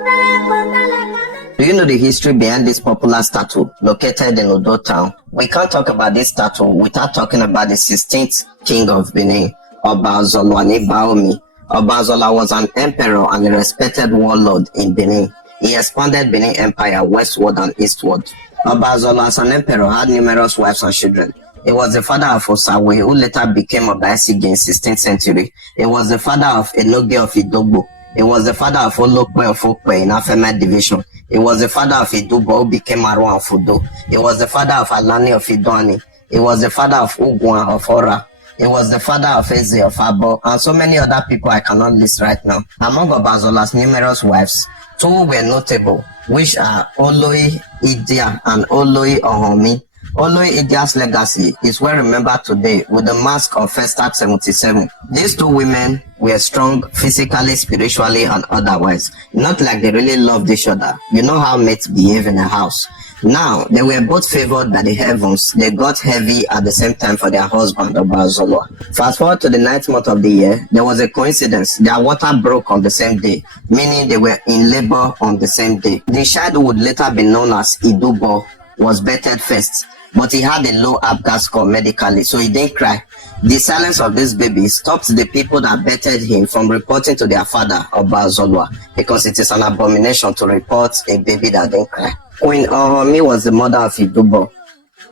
Do you know the history behind this popular statue located in Odo town? We can't talk about this statue without talking about the 16th king of Benin, Oba Zolwani Baomi. Oba Zola was an emperor and a respected warlord in Benin. He expanded Benin Empire westward and eastward. Oba Zola, as an emperor, had numerous wives and children. He was the father of Osawe, who later became Oba Esigi in 16th century. He was the father of Enoge of Idogbo. He was the father of Olokwe of Okwe in Afemed division. He was the father of Idubo, who became Arhuhan of Udo. He was the father of Alani of Idwani. He was the father of Ugwan of Ora. He was the father of Eze of Abo, and so many other people I cannot list right now. Among Oba Zola's numerous wives, two were notable, which are Oloi Idia and Oloi Ohomi. Oloi Idia's legacy is well remembered today with the mask of Festac 77. These two women were strong physically, spiritually, and otherwise. Not like they really loved each other. You know how mates behave in a house. Now, they were both favored by the heavens. They got heavy at the same time for their husband, Oba Zola. Fast forward to the 9th month of the year, there was a coincidence. Their water broke on the same day, meaning they were in labor on the same day. The child who would later be known as Idubo was birthed first, but he had a low APGAR score medically, so he didn't cry. The silence of this baby stopped the people that birthed him from reporting to their father, Oba Zola, because it is an abomination to report a baby that didn't cry. Queen Ohomi was the mother of Idubo.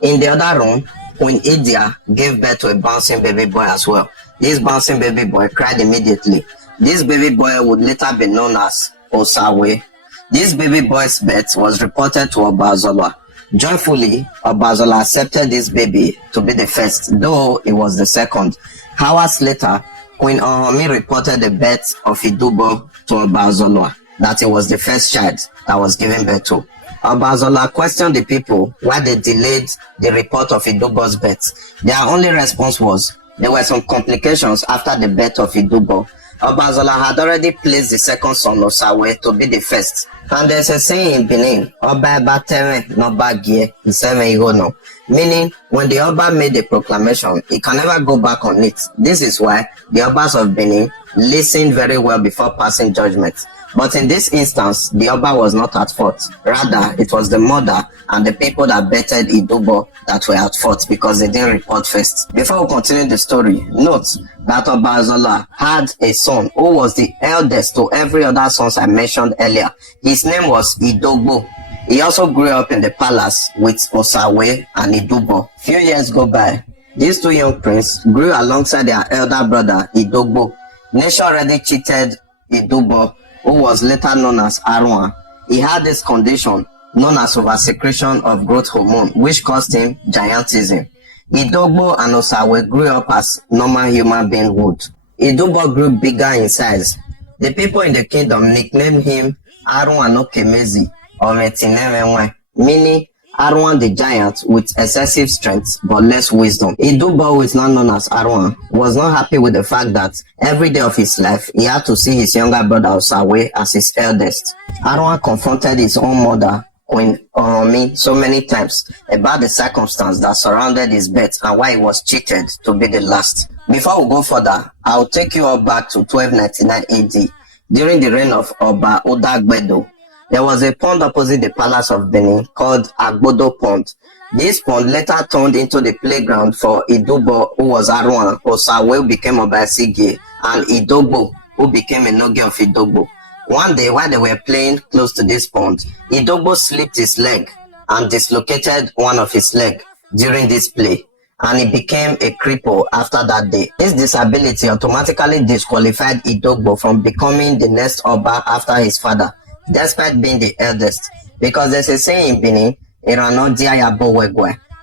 In the other room, Queen Idia gave birth to a bouncing baby boy as well. This bouncing baby boy cried immediately. This baby boy would later be known as Osawe. This baby boy's birth was reported to Oba Zola. Joyfully, Oba Zola accepted this baby to be the first, though it was the second. Hours later, Queen Ohomi reported the birth of Idubo to Oba Zola, that it was the first child that was given birth to. Oba Zola questioned the people why they delayed the report of Idubo's birth. Their only response was there were some complications after the birth of Idubo. Oba Zola had already placed the second son, Osawe, to be the first. And there's a saying in Benin, Oba Batere, Noba Gie, no, meaning when the Oba made a proclamation, he can never go back on it. This is why the Obas of Benin listened very well before passing judgment. But in this instance, the Oba was not at fault. Rather, it was the mother and the people that birthed Idubo that were at fault because they didn't report first. Before we continue the story, note that Oba Zola had a son who was the eldest to every other sons I mentioned earlier. His name was Idogbo. He also grew up in the palace with Osawe and Idubo. Few years go by. These two young princes grew alongside their elder brother Idogbo. Nature already cheated Idubo, who was later known as Arhuhan. He had this condition known as oversecretion of growth hormone, which caused him giantism. Idogbo and Osawe grew up as normal human being would. Idogbo grew bigger in size. The people in the kingdom nicknamed him Arhuhan Okemezi or Metinemenwe, meaning Arhuhan the giant with excessive strength but less wisdom. Idubo, who is now known as Arhuhan, was not happy with the fact that every day of his life he had to see his younger brother Osawe as his eldest. Arhuhan confronted his own mother, Queen Ohomi, so many times about the circumstance that surrounded his birth and why he was cheated to be the last. Before we go further, I'll take you all back to 1299 AD. During the reign of Oba Udagbedo, there was a pond opposite the palace of Benin called Agbodo Pond. This pond later turned into the playground for Idubo, who was Arhuhan, Osawe, who became Oba Esigi, and Idogbo, who became Enoge of Idogbo. One day, while they were playing close to this pond, Idogbo slipped his leg and dislocated one of his legs during this play, and he became a cripple after that day. This disability automatically disqualified Idogbo from becoming the next Oba after his father, despite being the eldest, because there's a saying in Benin,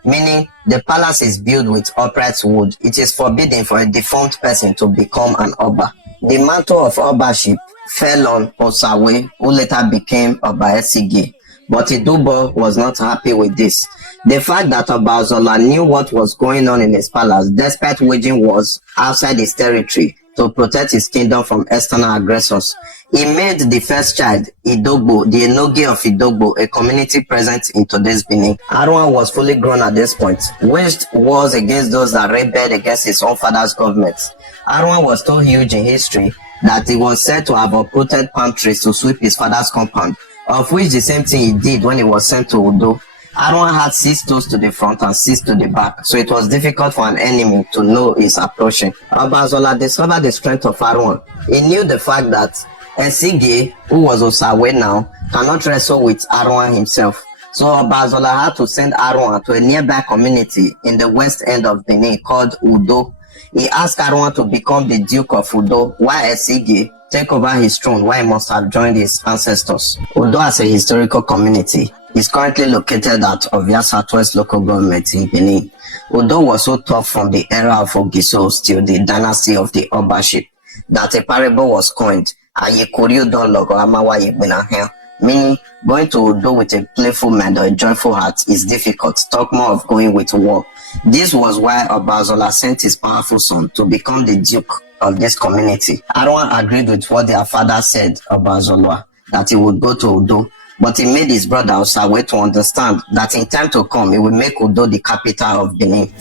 meaning the palace is built with upright wood. It is forbidden for a deformed person to become an Oba. The mantle of Obaship fell on Osawe, who later became Oba Esigi, but Idubo was not happy with this. The fact that Oba Zola knew what was going on in his palace, despite waging wars outside his territory to protect his kingdom from external aggressors, he made the first child, Idogbo, the Enoge of Idogbo, a community present in today's Benin. Arhuhan was fully grown at this point, waged wars against those that rebelled against his own father's government. Arhuhan was so huge in history that he was said to have uprooted palm trees to sweep his father's compound, of which the same thing he did when he was sent to Udo. Arhuhan had 6 toes to the front and 6 to the back, so it was difficult for an enemy to know his approaching. Obazola discovered the strength of Arhuhan. He knew the fact that Esige, who was Osawe now, cannot wrestle with Arhuhan himself. So Obazola had to send Arhuhan to a nearby community in the west end of Benin called Udo. He asked Arhuhan to become the Duke of Udo, while Esige take over his throne, where he must have joined his ancestors. Udo as a historical community is currently located at Ovia Southwest local government in Benin. Udo was so tough from the era of Ogiso till the dynasty of the Obaship that a parable was coined, meaning going to Udo with a playful mind or a joyful heart is difficult, talk more of going with war. This was why Obazola sent his powerful son to become the duke of this community. Arhuhan agreed with what their father said, Obazola, that he would go to Udo, but he made his brother Osawe to understand that in time to come he will make Udo the capital of Benin.